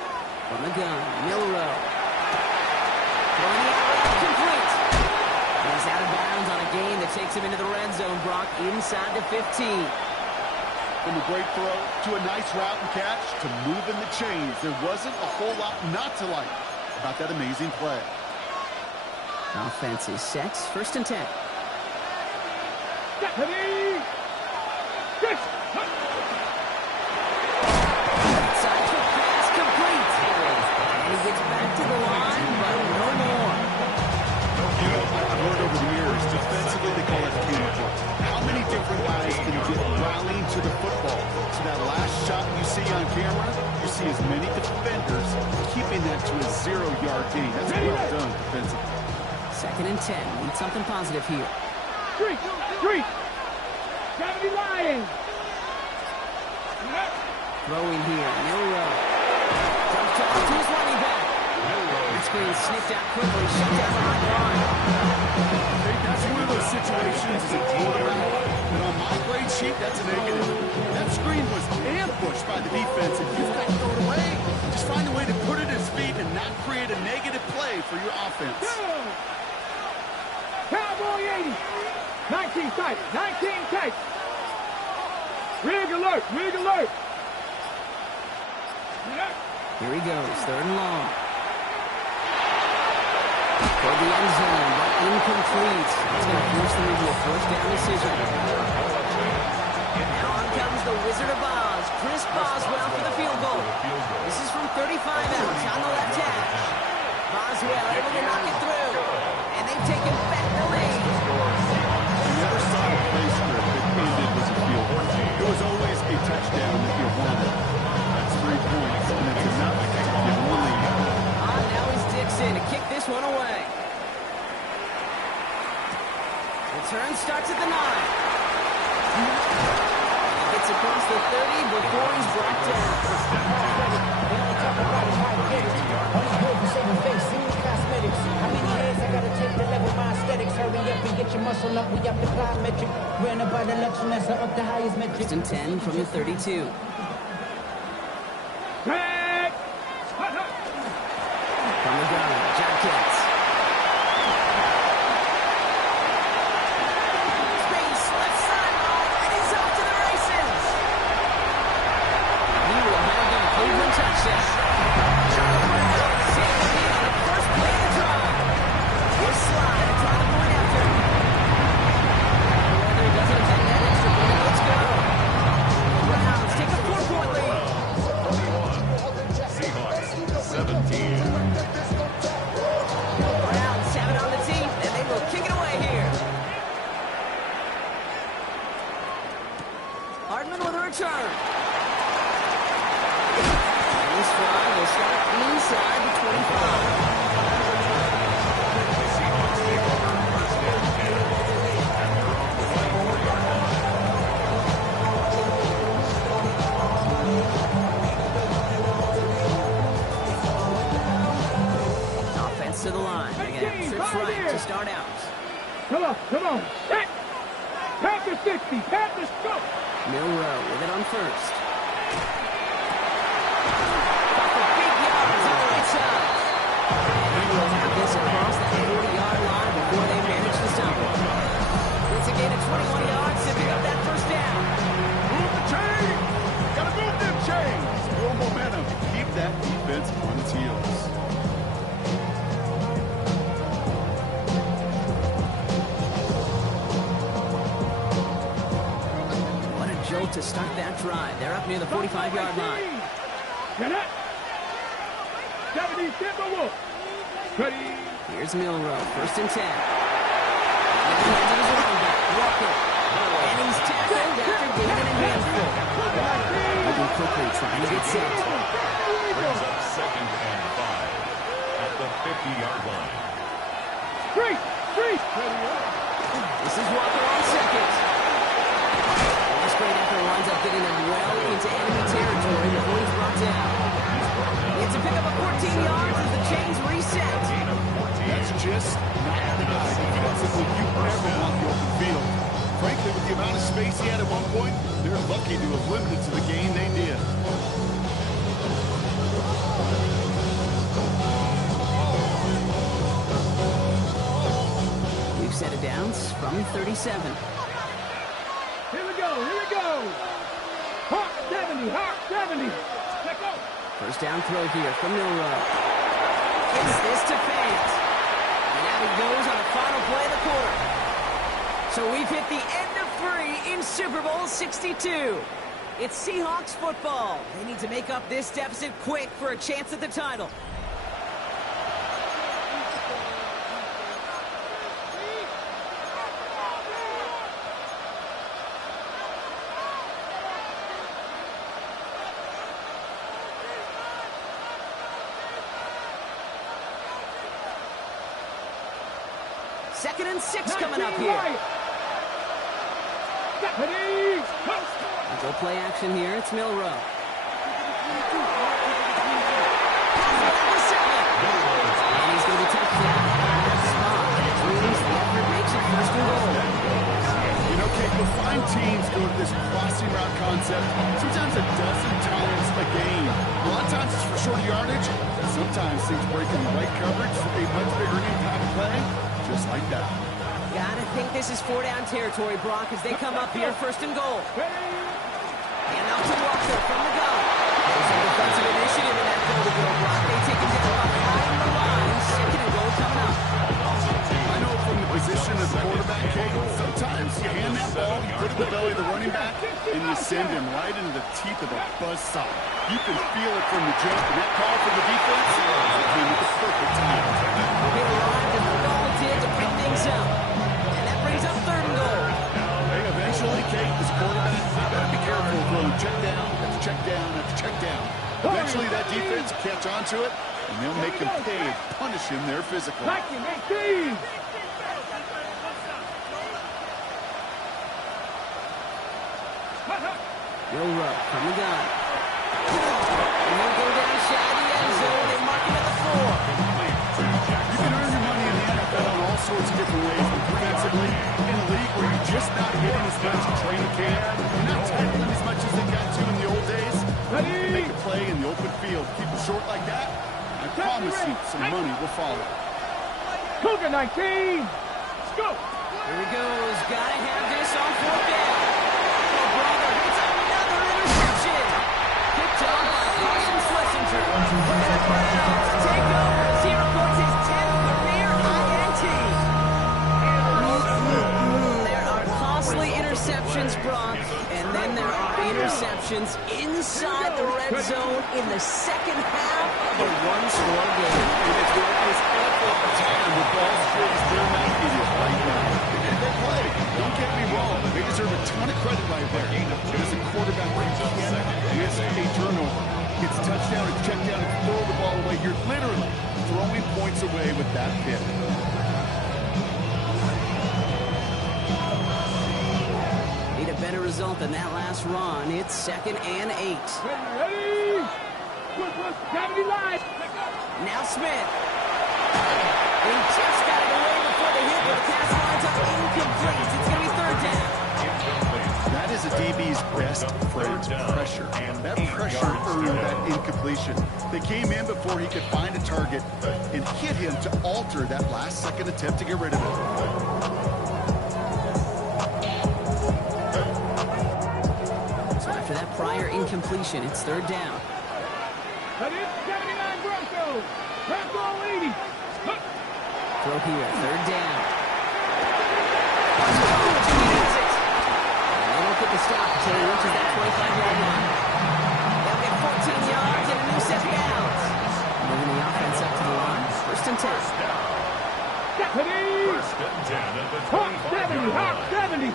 From the gun, Milrow. Throwing the out, complete. He's out of bounds on a gain that takes him into the red zone, Brock, inside the 15. From a great throw to a nice route and catch to moving the chains. There wasn't a whole lot not to like about that amazing play. Offense is set. 1st and 10. Ready. Six. Side foot pass complete. And he gets back to the line, but no more. You know, I've heard over the years, defensively they call it teamwork. How many different guys can get rallying to the football? So that last shot you see on camera, you see as many defenders keeping that to a 0-yard gain. That's well done defensively. 2nd and 10. Need something positive here. Street. 70 Lions. Throwing here, Milrow. Jump toss to his running back. The screen sniffed out quickly, shut down behind the line. That's one of those situations as a quarterback that on my grade sheet, that's a negative. That screen was ambushed by the defense, and you've got to throw it away. Just find a way to put it at his feet and not create a negative play for your offense. Cowboy 80. 19 tight. 19 tight. Rig alert. Here he goes, 3rd and long. For the end zone, but incomplete. It's going to force them into a 4th down decision. Now on comes the Wizard of Oz, Chris Boswell for the field goal. This is from 35 out on the left hash. Boswell able to knock it through. And they've taken back the lead. You never saw a play script that ended was a field goal. It was always a touchdown that you wanted. That's 3 points, and that's enough to give them the lead. Now is Dixon to kick this one away. Return starts at the 9. He gets across the 30 before he's brought down. How many hands I gotta take to level my aesthetics? Hurry up and get your muscle up. We up the plyometric. Ran up by the luxury, that's up the highest metric. 1st and 10 from the 32. Tag. From the gun, Jackets. Space, left sideline, and he's off to the races. He will have the Cleveland touchdown. Save the lead on the first play of the drive. He'll slide and try the point after. Weather doesn't take that extra point. Let's go. Browns take a 4-point lead. 21. Seahawks 17. Browns have it on the team, and they will kick it away here. Hardman with a return. This drive will start inside the 25. Seahawks take over 1st and 10. Offense to the line. They're going to have trips right to start out. Come on. Set. Panthers 60. Panthers go. Milrow with it on first. Got the big yards on the right side. And he will have this across the 40-yard line before they manage to stop it. It's a gain of 21 yards to pick up that first down. Move the chains! Gotta move them chains! Build momentum. Keep that defense on its heels. What a jolt to start that drive. They're up near the 45-yard line. Get it. 70 Timberwolves. Ready. Here's Milrow, first and 10. And he hands it his running back, Walker. And he's tackled after gaining a handful. Moving quickly, trying to get set. Brings up 2nd and 5 at the 50-yard line. Three. This is Walker on second. And this great effort winds up getting them well into enemy territory before he's brought down. It's a pickup of 14 yards as the chains reset. That's just not the guy defensively you ever want the open field. Frankly, with the amount of space he had at one point, they're lucky to have limited to the game they did. We've set it down from 37. Here we go. Hawk 70. Let go. First down throw here from Milrow. Gets this to Fant. And out he goes on the final play of the quarter. So we've hit the end of 3 in Super Bowl 62. It's Seahawks football. They need to make up this deficit quick for a chance at the title. Second and 6 coming up here. Go play action here. It's Milrow. And he's going to be touched down on that spot. Dreams the effort makes it first and goal. You know, Kate, you'll find teams go to this crossing route concept sometimes a dozen times a game. A lot of times it's for short yardage. Sometimes things break in the right coverage for a much bigger impact play. Just like that. Gotta think this is 4-down territory, Brock, as they come up here, first and goal. And out to Walker from the gun. There's some defensive initiative in that goal-to-go, Brock. They take him down behind the line. Second and goal coming up. I know from the position of the quarterback, Kate, sometimes you hand that ball, you put it in the belly of the running back, and you send him right into the teeth of a buzzsaw. You can feel it from the jump, and that call for the defense came at the perfect time. They arrived at the ball did to pick things up. And that brings up third and goal. Hey, eventually, Kate, as a quarterback, you gotta be careful throwing check down after check down after check down. Eventually, that defense will catch on to it, and they'll make him pay and punish him there physically. 19, 18. Milrow from the gun. And they'll go down shy of the end zone. They mark him at the 4. You can earn your money in the NFL in all sorts of different ways, but defensively, in a league where you're just not hitting as much in training camp, you're not tackling as much as they got to in the old days, you make a play in the open field. Keep it short like that, I promise you some money will follow. Cougar 19. Let's go. Here he goes. Gotta have this on 4th down. Oh, brother, it's another interception. Picked off by Carson Schlesinger. The Browns take over as he reports his 10th career INT. There are costly interceptions, Brock, and then there are interceptions inside the red zone in the second half of a one-score game. And if there is ever a time the ball's raised, they're not idiot right now. They play. Don't get me wrong. They deserve a ton of credit right there. But as a quarterback, you cannot miss a turnover. It's touchdown, it's check down, it's throw the ball away. You're literally throwing points away with that pick. Need a better result than that last run. It's 2nd and 8. Ready. Push. 70 line. Now Smith. He just got it away before the hit, but the pass lines up incomplete. It's going to be 3rd down. That is a DB's best friend, pressure. That pressure earned that incompletion. They came in before he could find a target and hit him to alter that last-second attempt to get rid of it. So after that prior incompletion, it's third down. That is 79 Broncos. Bronco 80. Throw here, third down. He needs it. And they don't get the stop until he reaches that 25-yard line. They'll get 14 yards and a new set of downs. Moving the offense up to the line. First and 10. First and 10 at the 25-yard Hawk line. 70.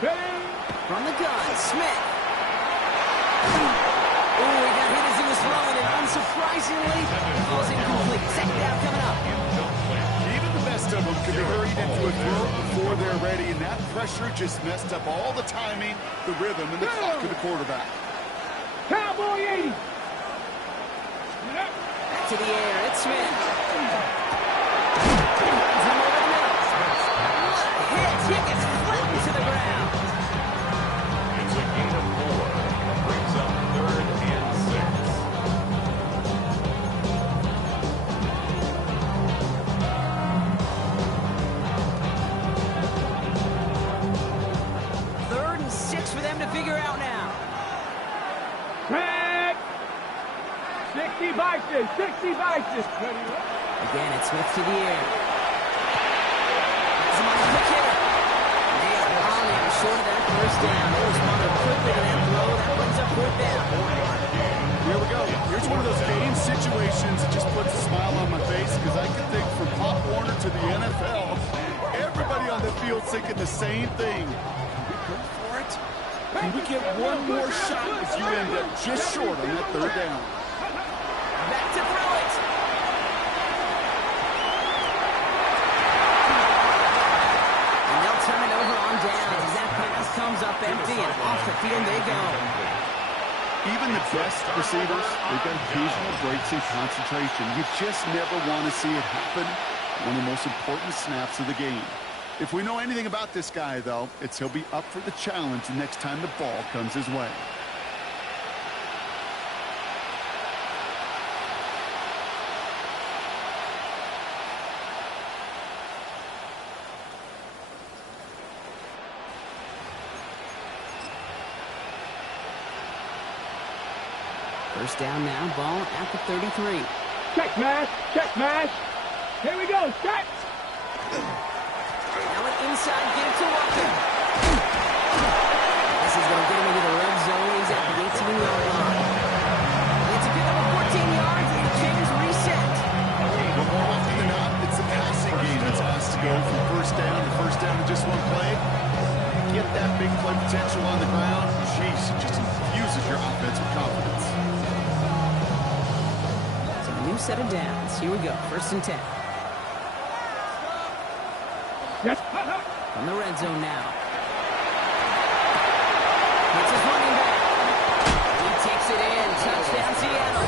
Ready? From the gun, Smith. Ooh, he got hit as he was throwing it. Unsurprisingly, it was incomplete. Second down coming up. Even the best of them could be hurried into a throw before they're ready, and that pressure just messed up all the timing, the rhythm, and the clock of the quarterback. Cowboy 80. Back to the air, it's Smith. He's over the middle. What a hit! He gets flattened to the ground. It's a gain of 4. That brings up third and 6. Third and 6 for them to figure out now. Track. 60 vices. 60 vices. Again, it's Smith to the air. Has him on the quick hitter. They are long and short of that first down. They responded quickly to that throw. That brings up fourth down. Here we go. Here's one of those game situations that just puts a smile on my face because I can think from Pop Warner to the NFL, everybody on the field thinking the same thing. Can we go for it? Can we get one more shot if you end up just short on that third down? Back to throw it. And they'll turn it over on downs as that pass comes up empty and off the field they go. Even the best receivers, they've got occasional breaks in concentration. You just never want to see it happen. One of the most important snaps of the game. If we know anything about this guy, though, it's he'll be up for the challenge the next time the ball comes his way. First down now, ball at the 33. Check mash. Check mash. Here we go. Check. Now an inside give to Walker. This is going to get him into the red zone. He's at the 18-yard line. It's a pick up of 14 yards and the chains reset. But more often than not, it's the passing game that's asked to go from first down to just one play. Get that big play potential on the ground. Jeez, it just infuses your offense with confidence. So a new set of downs. Here we go. First and 10. Yes. From the red zone now. It's his running back. He takes it in. Touchdown Seattle.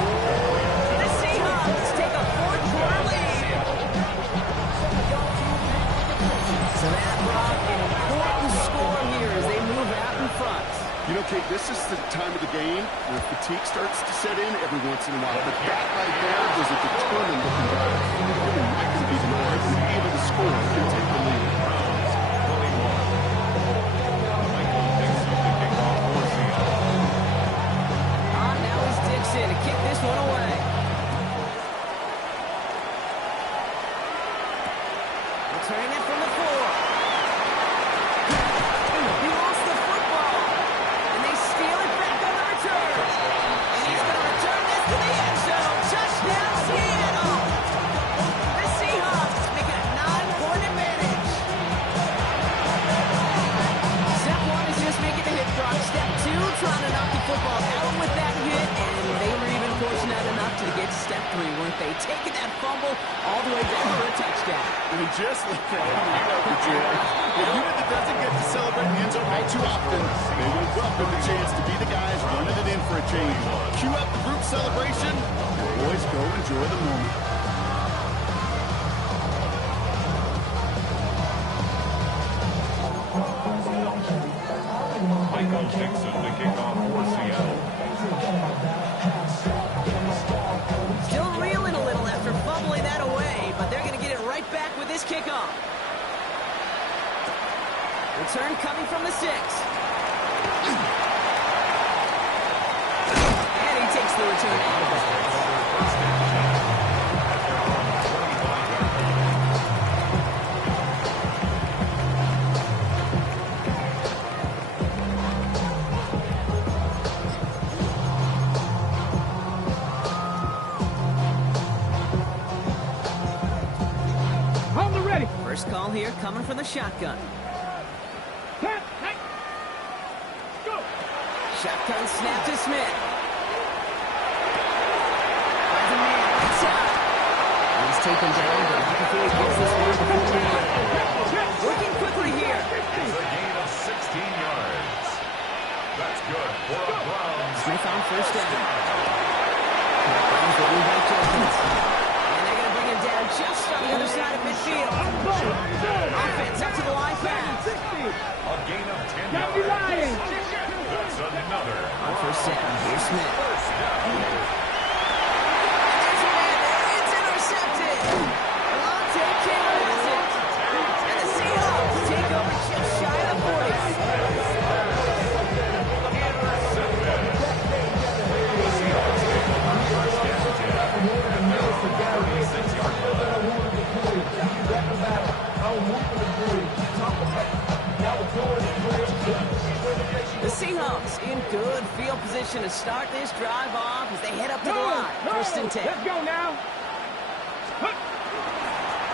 The Seahawks take a fourth-quarter lead. So that brought an important score here as they move out in front. You know, Kate, this is the time of the game where fatigue starts to set in every once in a while. But that right there was a determined looking drive. Really not going to be denied to be able to score and take the lead. Now is Dixon to kick this one away. Returning it from the 4. He lost the football. And they steal it back on the return. And he's going to return this to the end zone. Touchdown, Seattle. The Seahawks make it a 9-point advantage. Step 1 is just making the hit block. Step 2, trying to knock the football out with that hit. And they were even fortunate enough to get to step 3, weren't they? Taking that fumble all the way down for a touchdown. And just like that, the unit that doesn't get to celebrate in the end zone all too often, they would welcome the chance to be the guys running it in for a change. Cue up the group celebration, and boys go enjoy the moment. Dixon to kick off for Seattle. Still reeling a little after fumbling that away, but they're going to get it right back with this kickoff. Return coming from the 6. And he takes the return out of bounds. First call here coming from the shotgun. Shotgun snap to Smith. Finds a man inside. He's taken down, but not before he gets this one before the end. Working quickly here. It's a gain of 16 yards. That's good for a Browns. Smith on first down. Browns running back Jenkins. And they're going to bring him down just on the other side of midfield. Offense up to the line pass. A gain of 10 yards. That's another. On first down, here's Smith. It's intercepted. Alontae Campbell has it. And the Seahawks take over just shy of the 40. The Seahawks take over first and 10 at their own 36-yard line. The Seahawks in good field position to start this drive off as they head up to the line. First and 10. Let's go now.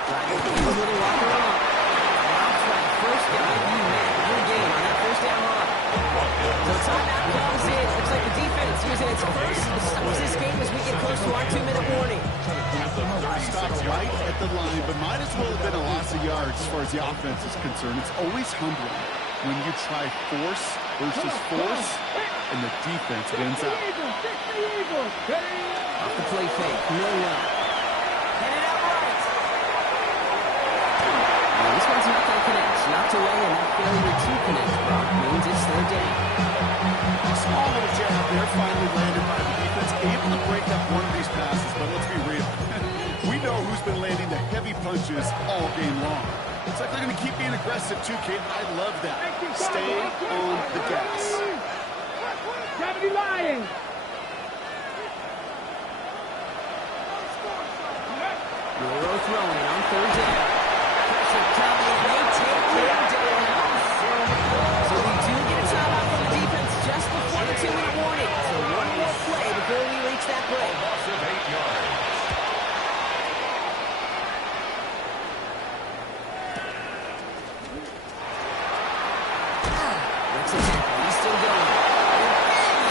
Driving with a locker on. Outside first down. You man, good game on that first down run. So timeout comes in. Looks like the defense using its first to stop this game as we get close to our 2-minute warning. Stopped right at the line, but might as well have been a loss of yards as far as the offense is concerned. It's always humbling when you try force versus force, and the defense wins out. Off the play fake, Millwell. Headed out right. And this one's not going to connect. Knocked away, and that failure to connect, Brock, means it's third down. A small little jab there, finally landed by the defense. Able to break up one of these passes, but let's be real. We know who's been landing the heavy punches all game long. Looks like they're going to keep being aggressive too, Kate. I love that. Stay on the gas. 70 Lions. Euro throwing on third down. Pressure coming. They take him down. So we do get a timeout from the defense just before the 2-minute warning. So one more play before we reach that break. Loss of 8 yards. He's still going.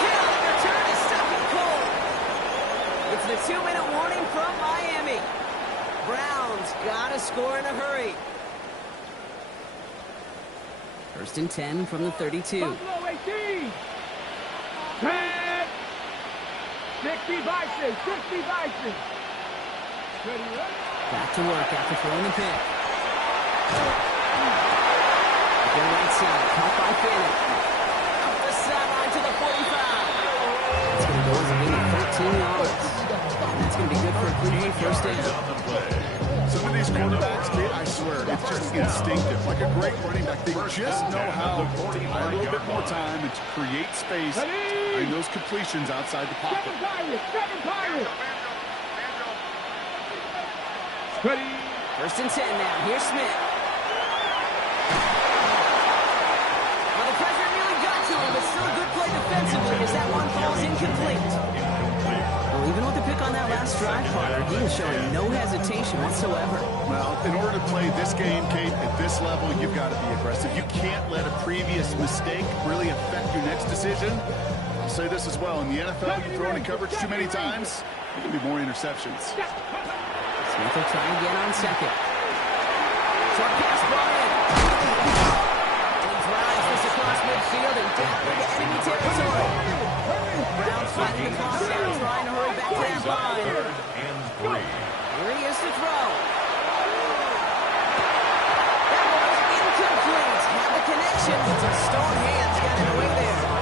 Hill, the return is stuck in cold. It's the 2-minute warning from Miami. Browns got to score in a hurry. First and 10 from the 32. Buffalo 18. 10. 60 Vices. 60 Vices. Back to work after throwing the pick. The right side, caught by Fanning. Up the sideline to the 45. It's going to go as a gain of 13 yards. And that's going to be good for a clean first down. Some of these quarterbacks, Kate, I swear, it's just instinctive. Like a great running back, they just know how to buy a little bit more time and to create space and those completions outside the pocket. Seven Pirates. Ready. First and 10 now. Here's Smith. Well, the pressure nearly got to him, but still a good play defensively as that one falls incomplete. Well, even with the pick on that last drive, Carter, he was showing no hesitation whatsoever. Well, in order to play this game, Kate, at this level, you've got to be aggressive. You can't let a previous mistake really affect your next decision. I'll say this as well. In the NFL, you throw into coverage too many times, there can be more interceptions. Smith will try again on second. Short pass ball in. And he drives this across midfield and down into enemy territory. Browns fighting the clock down, trying to hurry back to that line. Third and 3. Here he is to throw. That was incomplete. Had the connection, but some stone hands got in the way there.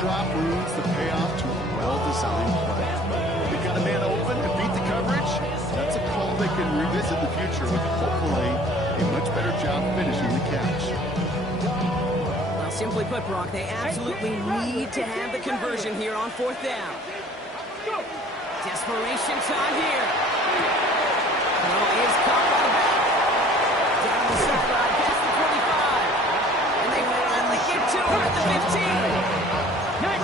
drop ruins the payoff to a well-designed play. They got a man open and beat the coverage. That's a call they can revisit in the future with hopefully a much better job finishing the catch. Well, simply put, Brock, they absolutely need to have the conversion here on 4th down. Desperation time here. Ball is caught by the back. Down the sideline, past the 45. And they finally get to him at the 15.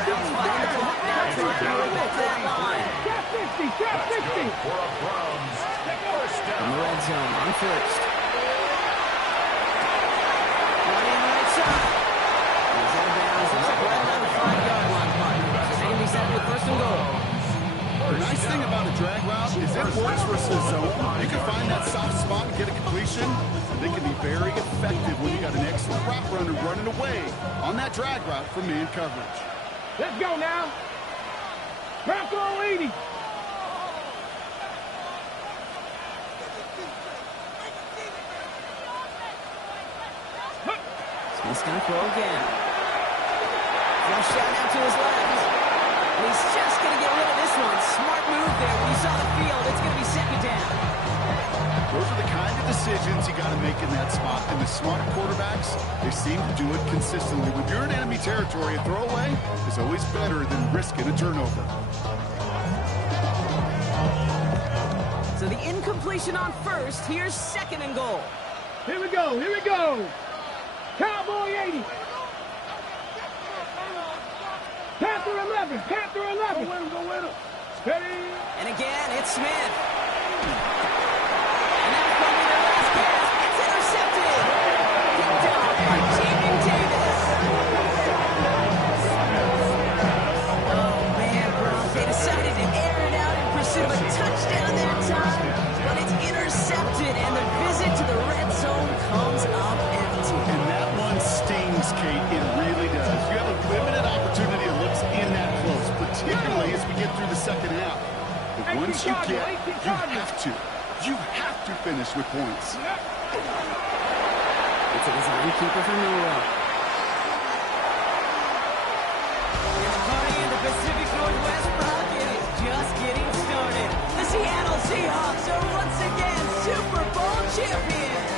Browns fighting the clock now, trying to go back to that line. Trap 50, trap 50. For a Browns first In the down. red zone on first. Running right side. He's out of bounds. Looks like right around the 5-yard line, partner. So they can be set with 1st and goal. The nice thing about a drag route is it works versus zone. You can find that soft spot and get a completion. And they can be very effective when you got an excellent route runner running away on that drag route from man coverage. Let's go now. Bronco 80. Smith's going to throw again. Flush shot out to his left. And he's just going to get rid of this one. Smart move there. When you saw the field, it's going to be 2nd down. Those are the kind of decisions you got to make in that spot. And the smart quarterbacks, they seem to do it consistently. When you're in enemy territory, a throwaway is always better than risking a turnover. So the incompletion on first. Here's 2nd and goal. Here we go, here we go. Cowboy 80. Panther 11, Panther 11. Go with him, go with him. Steady. And again, it's Smith. And that's probably their last pass. It's intercepted. Picked off by Jamin Davis. Oh, man, Brock. They decided to air it out in pursuit of a touchdown that time. But it's intercepted, and the visit to the red zone comes up empty. And that one stings, Kate. It really does. You have a limited opportunity that looks in that close, particularly as we get through the 2nd half. But once you get, you have to finish with points. It's a design keeper from nowhere. And the party in the Pacific Northwest, Brock, is just getting started. The Seattle Seahawks are once again Super Bowl champions.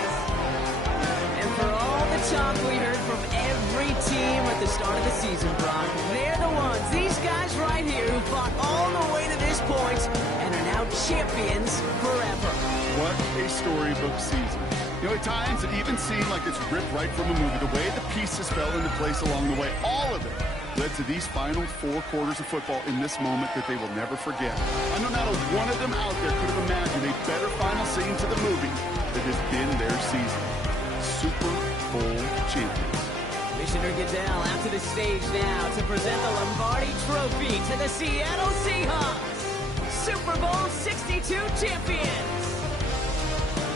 And for all the talk we heard from every team at the start of the season, Brock, they're the ones, these guys right here, who fought all the way to this point and are now champions forever. What a storybook season. You know, at times it even seemed like it's ripped right from a movie. The way the pieces fell into place along the way, all of it led to these final 4 quarters of football in this moment that they will never forget. I know not a one of them out there could have imagined a better final scene to the movie that has been their season. Super Bowl champions. Commissioner Goodell out to the stage now to present the Lombardi Trophy to the Seattle Seahawks, Super Bowl 62 champions.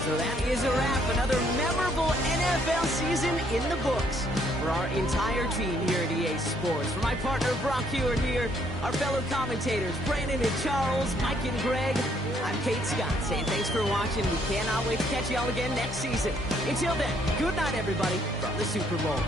So that is a wrap. Another memorable NFL season in the books for our entire team here at EA Sports. For my partner Brock Hewitt here, our fellow commentators Brandon and Charles, Mike and Greg, I'm Kate Scott saying thanks for watching. We cannot wait to catch you all again next season. Until then, good night everybody from the Super Bowl.